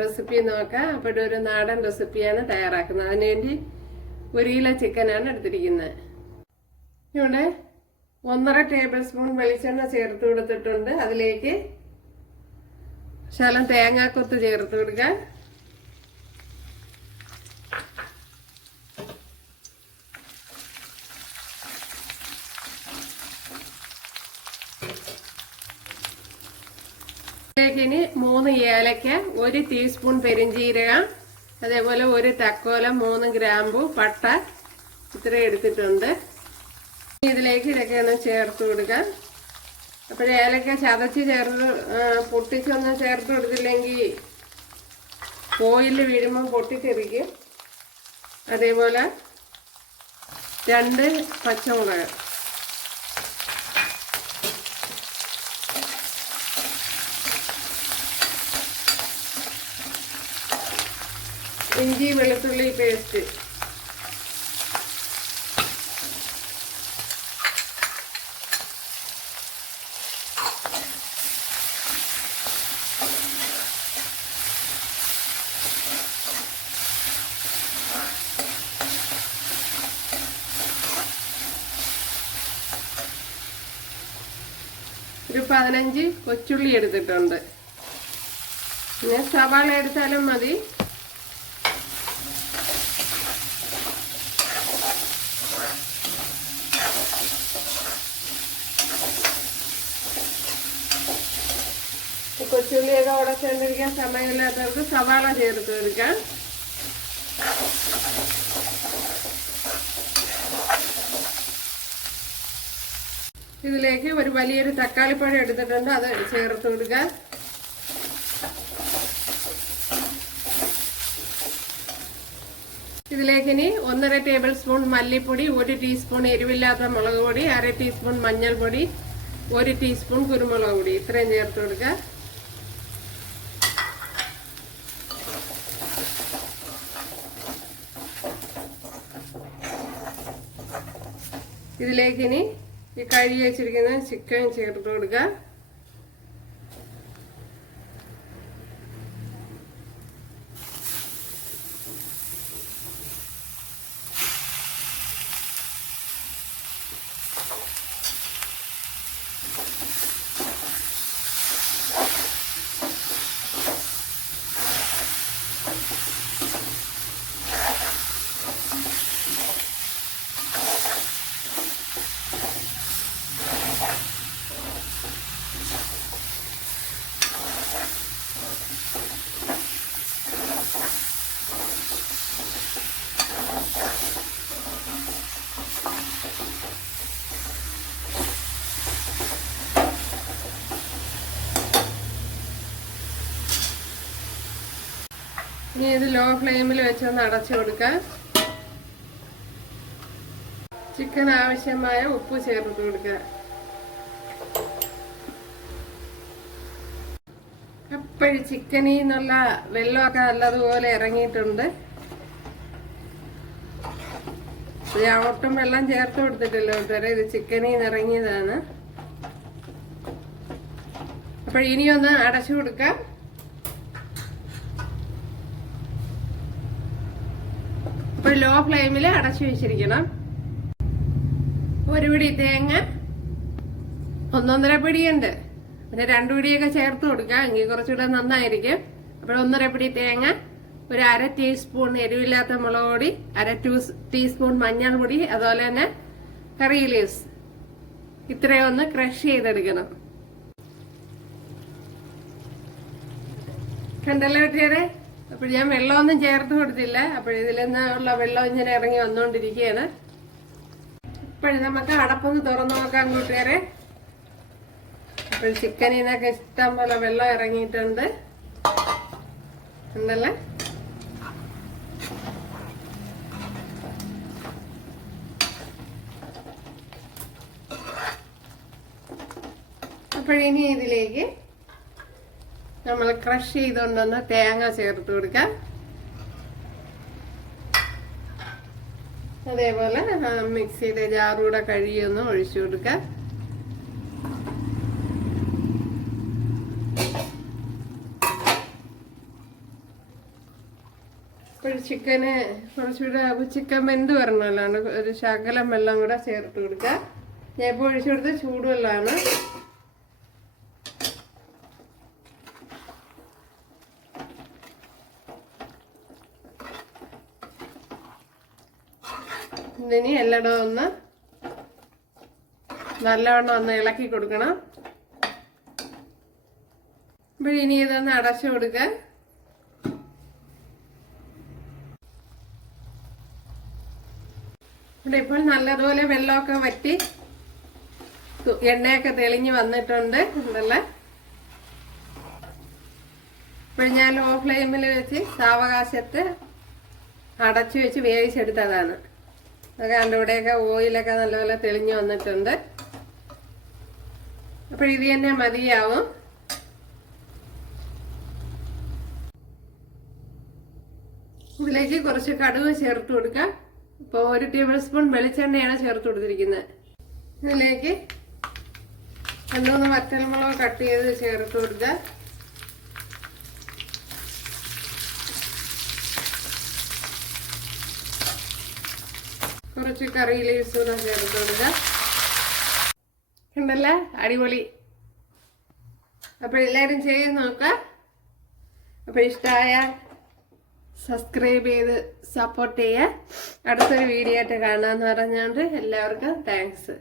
Recipe നോക്കാം. അപ്പോൾ ഒരു നാടൻ റെസിപ്പിയാണ് തയ്യാറാക്കുന്നത്. അതിനുവേണ്ടി 1 കിലോ ചിക്കനാണ് എടുത്തിരിക്കുന്നത്. ഇവിടെ 1.5 ടേബിൾ സ്പൂൺ വെളിച്ചെണ്ണ ചേർത്ത് കൊടുത്തിട്ടുണ്ട്. അതിലേക്ക് ശകലം തേങ്ങാക്കൊത്ത് ചേർത്ത് കൊടുക്കാം. ഇനി 3 ഏലക്ക, 1 ടീസ്പൂൺ പെരിഞ്ചീരകം, അതേപോലെ 1 തക്കോലം, 3 ഗ്രാമ്പു, പട്ട ഇത്രയും എടുത്തിട്ടുണ്ട്. ഇതിലേക്ക് ഇതൊക്കെ ഒന്ന് ചേർത്ത് കൊടുക്കാം. അപ്പോൾ ഏലക്ക ചതച്ച് പൊട്ടിച്ചൊന്നും ചേർത്ത് കൊടുത്തില്ലെങ്കിൽ ഓയിലിൽ വീഴുമ്പോൾ പൊട്ടിത്തെറിക്കും. അതേപോലെ 2 പച്ചമുളക്, ഇഞ്ചി വെളുത്തുള്ളി പേസ്റ്റ്, ഒരു 15 കൊച്ചുള്ളി എടുത്തിട്ടുണ്ട്. പിന്നെ സവാള എടുത്താലും മതി. കൊച്ചുള്ളിയൊക്കെ ഉടച്ചുകൊണ്ടിരിക്കാൻ സമയമില്ലാത്തവർക്ക് സവാള ചേർത്ത് കൊടുക്കാം. ഇതിലേക്ക് ഒരു വലിയൊരു തക്കാളിപ്പഴം എടുത്തിട്ടുണ്ട്, അത് ചേർത്ത് കൊടുക്കാം. ഇതിലേക്ക് ഇനി 1.5 ടേബിൾ സ്പൂൺ മല്ലിപ്പൊടി, 1 ടീസ്പൂൺ എരിവില്ലാത്ത മുളക് പൊടി, 1/2 ടീസ്പൂൺ മഞ്ഞൾപ്പൊടി, 1 ടീസ്പൂൺ കുരുമുളക് പൊടി ഇത്രയും ചേർത്ത് കൊടുക്കുക. ഇതിലേക്ക് ഇനി ഈ കഴുകി വെച്ചിരിക്കുന്ന ചിക്കൻ ചേർത്ത് കൊടുക്കുക. ഇനി ഇത് ലോ ഫ്ലെയിമിൽ വെച്ചൊന്ന് അടച്ചു കൊടുക്കാം. ചിക്കൻ ആവശ്യമായ ഉപ്പ് ചേർത്ത് കൊടുക്കുക. അപ്പോഴും ചിക്കനിൽ നിന്നുള്ള വെള്ളമൊക്കെ നല്ലതുപോലെ ഇറങ്ങിയിട്ടുണ്ട്. ഞാൻ ഒട്ടും വെള്ളം ചേർത്ത് കൊടുത്തിട്ടില്ല ഇതുവരെ. ഇത് ചിക്കനിൽ നിന്ന് ഇറങ്ങിയതാണ്. അപ്പോൾ ഇനിയൊന്ന് അടച്ചു കൊടുക്കാം. അപ്പോൾ ലോ ഫ്ലെയിമിൽ അടച്ചു വെച്ചിരിക്കണം. 1 പിടി തേങ്ങ, 1.5 പിടിയുണ്ട്, പിന്നെ 2 പിടിയൊക്കെ ചേർത്ത് കൊടുക്കാം, എങ്കിൽ കുറച്ചുകൂടെ നന്നായിരിക്കും. അപ്പോൾ 1.5 പിടി തേങ്ങ, ഒരു 1/2 ടീസ്പൂൺ എരിവില്ലാത്ത മുളക് പൊടി, 1/2 ടീസ്പൂൺ മഞ്ഞൾപ്പൊടി, അതുപോലെ തന്നെ കറി ലീവ്സ് ഇത്രയും ഒന്ന് ക്രഷ് ചെയ്തെടുക്കണം. കണ്ടല്ലോ കുട്ടിയുടെ. അപ്പോൾ ഞാൻ വെള്ളമൊന്നും ചേർത്ത് കൊടുത്തില്ല. അപ്പോൾ ഇതിൽ നിന്നുള്ള വെള്ളം ഇങ്ങനെ ഇറങ്ങി വന്നുകൊണ്ടിരിക്കുകയാണ്. ഇപ്പോഴും നമുക്ക് അടപ്പൊന്ന് തുറന്നു നോക്കാം കൂട്ടുകാരെ. അപ്പോൾ ചിക്കനിൽ നിന്നൊക്കെ ഇഷ്ടം പോലെ വെള്ളം ഇറങ്ങിയിട്ടുണ്ട്. ഉണ്ടല്ലേ? അപ്പോഴിനി ഇതിലേക്ക് നമ്മൾ ക്രഷ് ചെയ്തുകൊണ്ടുവന്ന് തേങ്ങ ചേർത്ത് കൊടുക്കാം. അതേപോലെ മിക്സിയുടെ ജാറൂടെ കഴുകിയൊന്ന് ഒഴിച്ചു കൊടുക്കാം. അപ്പോൾ ചിക്കന് കുറച്ചുകൂടെ ചിക്കൻ വെന്ത് വരണമല്ലോ, ഒരു ശകലം വെള്ളം കൂടെ ചേർത്ത് കൊടുക്കുക. ഞാൻ ഇപ്പോൾ ഒഴിച്ചു കൊടുത്ത് ചൂടുവെള്ളമാണ്. ഇതിനി എല്ലായിടവും ഒന്ന് നല്ലവണ്ണം ഒന്ന് ഇളക്കി കൊടുക്കണം. അപ്പോൾ ഇനി ഇതൊന്ന് അടച്ചു കൊടുക്കുക. ഇവിടെ ഇപ്പോൾ നല്ലതുപോലെ വെള്ളമൊക്കെ വറ്റി എണ്ണയൊക്കെ തെളിഞ്ഞ് വന്നിട്ടുണ്ട് ഉണ്ടല്ലേ. ഇപ്പോൾ ഞാൻ ലോ ഫ്ലെയിമിൽ വെച്ച് സാവകാശത്ത് അടച്ചു വെച്ച് വേവിച്ചെടുത്തതാണ്. അത് കണ്ടിവിടെയൊക്കെ ഓയിലൊക്കെ നല്ലപോലെ തെളിഞ്ഞ് വന്നിട്ടുണ്ട്. അപ്പോൾ ഇത് തന്നെ മതിയാവും. ഇതിലേക്ക് കുറച്ച് കടുക് ചേർത്ത് കൊടുക്കാം. ഇപ്പോൾ 1 ടേബിൾ സ്പൂൺ വെളിച്ചെണ്ണയാണ് ചേർത്ത് കൊടുത്തിരിക്കുന്നത്. ഇതിലേക്ക് 2-3 വറ്റൽമുളക് കട്ട് ചെയ്ത് ചേർത്ത് കൊടുക്കുക. കുറച്ച് കറി ലീവ്സ് കൂടെ ചേർത്ത് കൊടുക്കുക. ഉണ്ടല്ലേ, അടിപൊളി. അപ്പോൾ എല്ലാവരും ചെയ്ത് നോക്കുക. അപ്പോൾ ഇഷ്ടമായ സബ്സ്ക്രൈബ് ചെയ്ത് സപ്പോർട്ട് ചെയ്യുക. അടുത്തൊരു വീഡിയോ ആയിട്ട് കാണാമെന്ന് പറഞ്ഞുകൊണ്ട് എല്ലാവർക്കും താങ്ക്സ്.